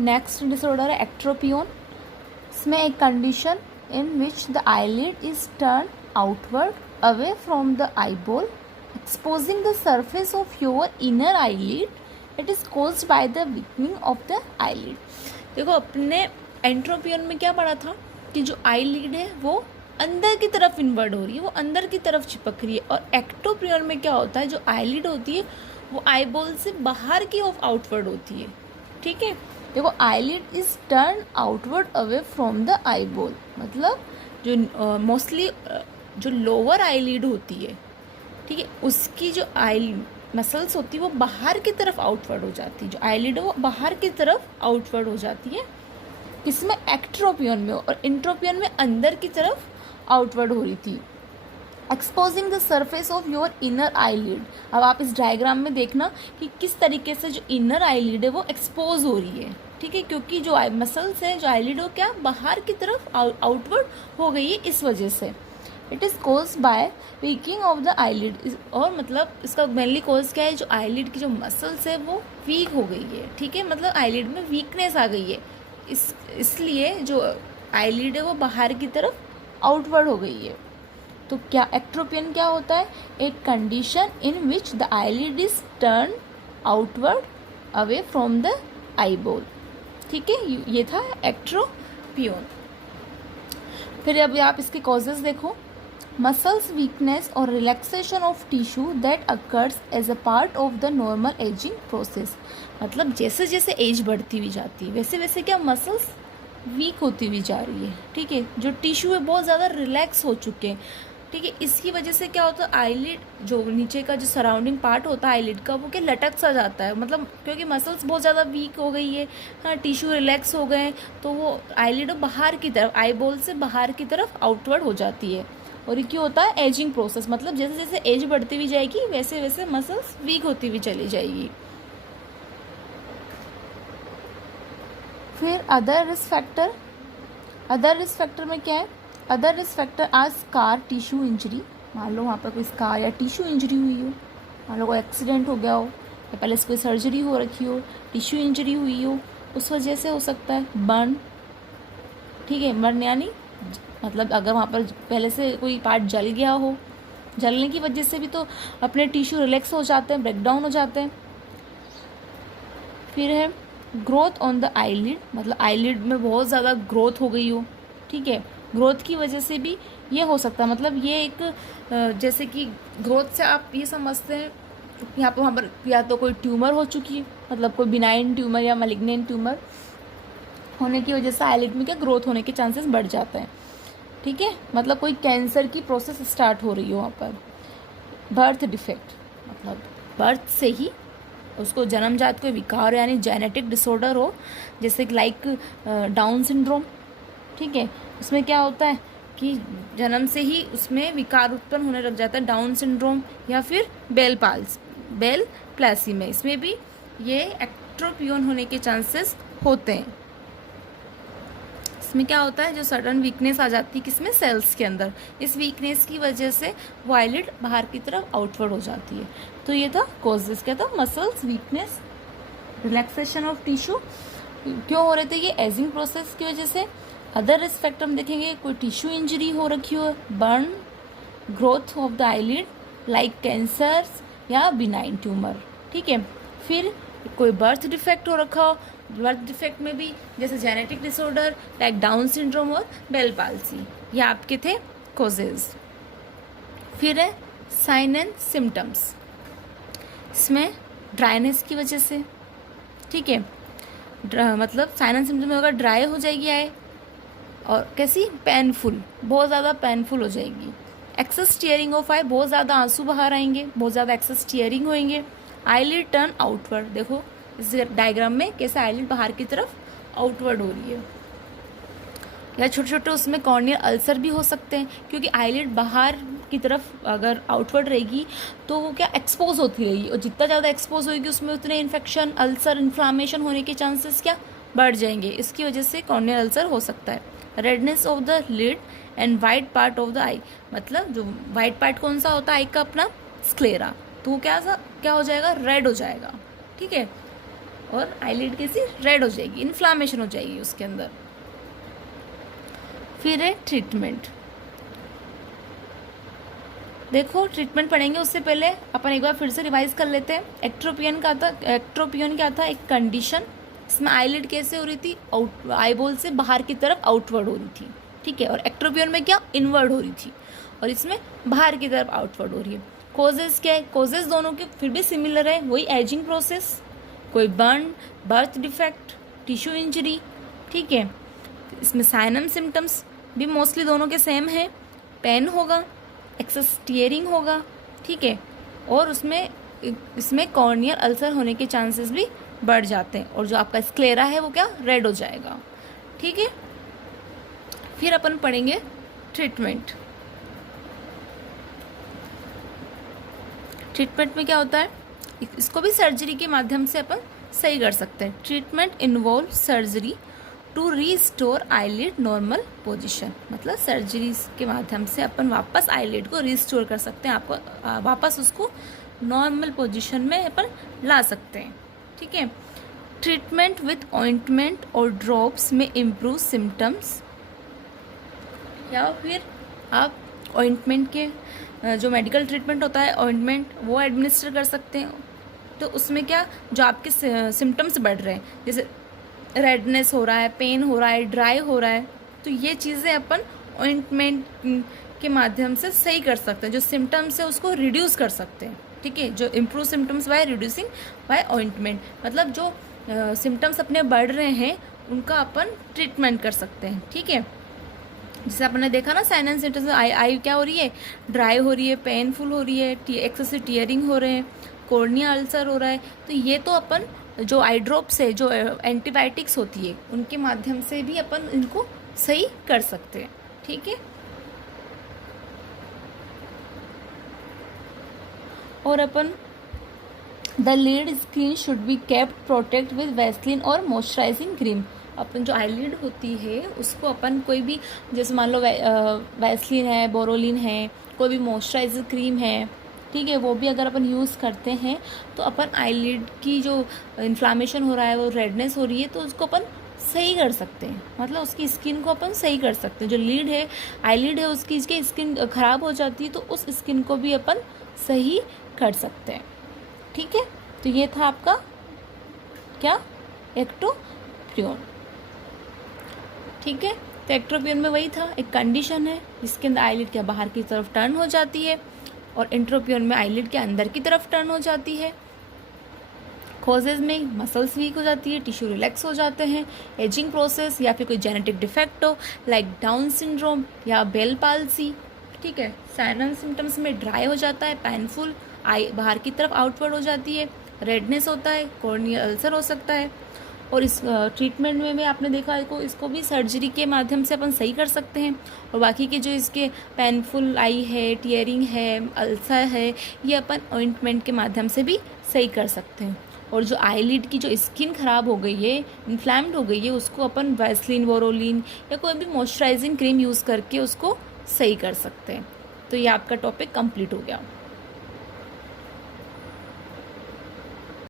Next disorder है ectropion. इसमें एक condition in which the eyelid is turn outward away from the eyeball exposing the surface of your inner eyelid. It is caused by the weakening of the eyelid. देखो अपने entropion में क्या पढ़ा था कि जो आईलिड है वो अंदर की तरफ इन्वर्ट हो रही है, वो अंदर की तरफ चिपक रही है। और एक्टोपियन में क्या होता है, जो आईलिड होती है वो आईबॉल से बाहर की ओर आउटवर्ड होती है। ठीक है, देखो eyelid is turn outward away from the eyeball, मतलब जो मोस्टली जो लोअर आईलिड होती है, ठीक है, उसकी जो आई मसल्स होती है वो बाहर की तरफ आउटवर्ड हो जाती है। जो आईलिड है वो बाहर की तरफ आउटवर्ड हो जाती है, किसमें एक्ट्रोपियन में। और इंट्रोपियन में अंदर की तरफ आउटवर्ड हो रही थी। Exposing the surface of your inner eyelid. अब आप इस डायग्राम में देखना कि किस तरीके से जो इनर आईलिड है वो एक्सपोज हो रही है। ठीक है, क्योंकि जो मसल्स है जो आईलिड हो क्या बाहर की तरफ आउटवर्ड हो गई है, इस वजह से। It is cause by weakening of the eyelid. और मतलब इसका मेनली कोज क्या है, जो आईलिड की जो मसल्स है वो वीक हो गई है। ठीक है, मतलब आईलिड में वीकनेस आ गई है, इसलिए जो आईलिड है वो बाहर की तरफ आउटवर्ड हो गई है। तो क्या एक्ट्रोपियन क्या होता है, एक condition in which the eyelid is turn outward away from the eyeball. ठीक है, ये था एक्ट्रोपियन। फिर अब आप इसके कॉजेज देखो। मसल्स वीकनेस और relaxation of tissue that occurs as a part of the normal ageing process. मतलब जैसे जैसे एज बढ़ती हुई जाती है वैसे वैसे क्या मसल्स वीक होती हुई जा रही है। ठीक है, जो टिश्यू है बहुत ज़्यादा रिलैक्स हो चुके हैं। ठीक है, इसकी वजह से क्या होता है, आईलिड जो नीचे का जो सराउंडिंग पार्ट होता है आईलिड का वो क्या लटक सा जाता है, मतलब क्योंकि मसल्स बहुत ज़्यादा वीक हो गई है, हाँ टिश्यू रिलैक्स हो गए, तो वो आईलिड बाहर की तरफ आईबॉल से बाहर की तरफ आउटवर्ड हो जाती है। और ये क्यों होता है, एजिंग प्रोसेस, मतलब जैसे जैसे एज बढ़ती हुई जाएगी वैसे वैसे मसल्स वीक होती हुई चली जाएगी। फिर other risk factor. Other risk factor में क्या है, अदर रिस्क फैक्टर आज स्कार टिश्यू इंजरी। मान लो वहाँ पर कोई स्कार या टिश्यू इंजरी हुई हो, मान लो कोई एक्सीडेंट हो गया हो या पहले से कोई सर्जरी हो रखी हो, टिश्यू इंजरी हुई हो, उस वजह से हो सकता है बर्न। ठीक है, बर्न यानी मतलब अगर वहाँ पर पहले से कोई पार्ट जल गया हो, जलने की वजह से भी तो अपने टिश्यू रिलैक्स हो जाते हैं, ब्रेकडाउन हो जाते हैं। फिर है ग्रोथ ऑन द आईलिड, मतलब आईलिड में बहुत ज़्यादा ग्रोथ हो गई हो। ठीक है, ग्रोथ की वजह से भी ये हो सकता है, मतलब ये एक जैसे कि ग्रोथ से आप ये समझते हैं यहाँ पर वहाँ पर या तो कोई ट्यूमर हो चुकी है, मतलब कोई बिनाइन ट्यूमर या मलिग्नेंट ट्यूमर होने की वजह से आईलिड में क्या ग्रोथ होने के चांसेस बढ़ जाते हैं। ठीक है, मतलब कोई कैंसर की प्रोसेस स्टार्ट हो रही हो वहाँ पर। बर्थ डिफेक्ट, मतलब बर्थ से ही उसको जन्मजात कोई विकार यानी जेनेटिक डिसऑर्डर हो, जैसे लाइक डाउन सिंड्रोम। ठीक है, उसमें क्या होता है कि जन्म से ही उसमें विकार उत्पन्न होने लग जाता है, डाउन सिंड्रोम या फिर बेल प्लासी में, इसमें भी ये एक्ट्रोपियन होने के चांसेस होते हैं। इसमें क्या होता है, जो सडन वीकनेस आ जाती है किसमें, सेल्स के अंदर, इस वीकनेस की वजह से वो आईलिड बाहर की तरफ आउटवर्ड हो जाती है। तो ये था कॉजेस, क्या था, muscles weakness, relaxation of tissue. क्यों हो रहे थे ये, एजिंग प्रोसेस की वजह से। अदर रिस्क फैक्टर हम देखेंगे, कोई टिश्यू इंजरी हो रखी हो, burn, growth of the eyelid like cancers या बिनाइन ट्यूमर। ठीक है, फिर कोई बर्थ डिफेक्ट हो रखा हो, बर्थ डिफेक्ट में भी जैसे genetic disorder like down syndrome और बेल पाल्सी, ये आपके थे कॉजेज। फिर है साइन एंड सिम्टम्स, इसमें ड्राइनेस की वजह से। ठीक है, मतलब साइन एंड सिम्टम में होगा ड्राई हो जाएगी आई, और कैसी, पेनफुल, बहुत ज़्यादा पेनफुल हो जाएगी। एक्सेस टीयरिंग ऑफ आई, बहुत ज़्यादा आंसू बाहर आएंगे, बहुत ज़्यादा एक्सेस टीयरिंग होएंगे। आईलिड टर्न आउटवर्ड, देखो इस डायग्राम में कैसे आईलिड बाहर की तरफ आउटवर्ड हो रही है। या छोटे छोटे उसमें कॉर्नियल अल्सर भी हो सकते हैं, क्योंकि आईलिड बाहर की तरफ अगर आउटवर्ड रहेगी तो वो क्या एक्सपोज होती रहेगी, और जितना ज़्यादा एक्सपोज होगी उसमें उतने इन्फेक्शन, अल्सर, इन्फ्लामेशन होने के चांसेस क्या बढ़ जाएंगे। इसकी वजह से कॉर्नियल अल्सर हो सकता है। Redness of the lid and white part of the eye, मतलब जो वाइट पार्ट कौन सा होता है आई का, अपना स्क्लेरा, तो क्या हो जाएगा, रेड हो जाएगा। ठीक है, और आईलिड कैसी रेड हो जाएगी, इन्फ्लामेशन हो जाएगी उसके अंदर। फिर है ट्रीटमेंट। देखो ट्रीटमेंट पढ़ेंगे उससे पहले अपन एक बार फिर से रिवाइज कर लेते हैं। एक्ट्रोपियन क्या था, एक कंडीशन, इसमें आईलिड कैसे हो रही थी, आईबॉल से बाहर की तरफ आउटवर्ड हो रही थी, ठीक है। और एक्ट्रोपियन में क्या, इनवर्ड हो रही थी, और इसमें बाहर की तरफ आउटवर्ड हो रही है। कॉजेज क्या है, कॉजेज दोनों के फिर भी सिमिलर है, वही एजिंग प्रोसेस, कोई burn, birth defect, tissue injury, ठीक है। इसमें साइनम सिम्टम्स भी मोस्टली दोनों के सेम है, पेन होगा, एक्सेस टीयरिंग होगा, ठीक है। और इसमें कॉर्नियल अल्सर होने के चांसेस भी बढ़ जाते हैं, और जो आपका स्क्लेरा है वो क्या, रेड हो जाएगा, ठीक है। फिर अपन पढ़ेंगे ट्रीटमेंट। ट्रीटमेंट में क्या होता है, इसको भी सर्जरी के माध्यम से अपन सही कर सकते हैं। Treatment involve surgery to restore eyelid normal position, मतलब सर्जरी के माध्यम से अपन वापस आईलिड को रीस्टोर कर सकते हैं, आपको वापस उसको नॉर्मल पोजीशन में अपन ला सकते हैं, ठीक है। ट्रीटमेंट विथ ऑइंटमेंट और ड्रॉप्स में इम्प्रूव सिम्टम्स, या फिर आप ऑइंटमेंट के जो मेडिकल ट्रीटमेंट होता है ऑइंटमेंट वो एडमिनिस्टर कर सकते हैं। तो उसमें क्या, जो आपके सिम्टम्स बढ़ रहे हैं, जैसे रेडनेस हो रहा है, पेन हो रहा है, ड्राई हो रहा है, तो ये चीज़ें अपन ऑइंटमेंट के माध्यम से सही कर सकते हैं। जो सिम्टम्स है उसको रिड्यूस कर सकते हैं, ठीक है। जो improve symptoms by reducing by ointment, मतलब जो सिम्टम्स अपने बढ़ रहे हैं उनका अपन ट्रीटमेंट कर सकते हैं, ठीक है। जैसे आपने देखा ना साइनस सिम्टम्स, आई क्या हो रही है, ड्राई हो रही है, पेनफुल हो रही है, एक्सेसिव टीयरिंग हो रहे हैं, कॉर्निया अल्सर हो रहा है, तो ये तो अपन जो आई ड्रॉप्स है, जो एंटीबायोटिक्स होती है, उनके माध्यम से भी अपन इनको सही कर सकते हैं, ठीक है। और upon the lead skin should be kept protect with Vaseline और मॉइस्चराइजिंग क्रीम। अपन जो आईलिड होती है उसको अपन कोई भी, जैसे मान लो वैसलीन है, बोरोलिन है, कोई भी मॉइस्चराइजर क्रीम है, ठीक है, वो भी अगर अपन यूज़ करते हैं तो अपन आईलिड की जो इन्फ्लामेशन हो रहा है, वो रेडनेस हो रही है, तो उसको अपन सही कर सकते हैं, मतलब उसकी स्किन को अपन सही कर सकते हैं। जो लीड है, आईलिड है, उसकी स्किन ख़राब हो जाती है, तो उस स्किन को भी अपन सही कर सकते हैं, ठीक है। तो ये था आपका क्या, एक्ट्रोपियन, ठीक है। तो एक्ट्रोपियन में वही था, एक कंडीशन है जिसके अंदर आईलिड क्या बाहर की तरफ टर्न हो जाती है, और इंट्रोपियन में आईलिड के अंदर की तरफ टर्न हो जाती है। कॉजेज में मसल्स वीक हो जाती है, टिश्यू रिलैक्स हो जाते हैं, एजिंग प्रोसेस, या फिर कोई जेनेटिक डिफेक्ट हो लाइक डाउन सिंड्रोम या बेल पाल्सी, ठीक है। साइनम सिम्टम्स में ड्राई हो जाता है, पेनफुल, आई बाहर की तरफ आउटवर्ड हो जाती है, रेडनेस होता है, कॉर्नियल अल्सर हो सकता है। और इस ट्रीटमेंट में भी आपने देखा इसको भी सर्जरी के माध्यम से अपन सही कर सकते हैं। और बाकी के जो इसके पेनफुल आई है, टियरिंग है, अल्सर है, ये अपन ऑइंटमेंट के माध्यम से भी सही कर सकते हैं। और जो आईलिड की जो स्किन ख़राब हो गई है, इन्फ्लैम्ड हो गई है, उसको अपन वैसलीन, बोरोलिन या कोई भी मॉइस्चराइजिंग क्रीम यूज़ करके उसको सही कर सकते हैं। तो ये आपका टॉपिक कंप्लीट हो गया।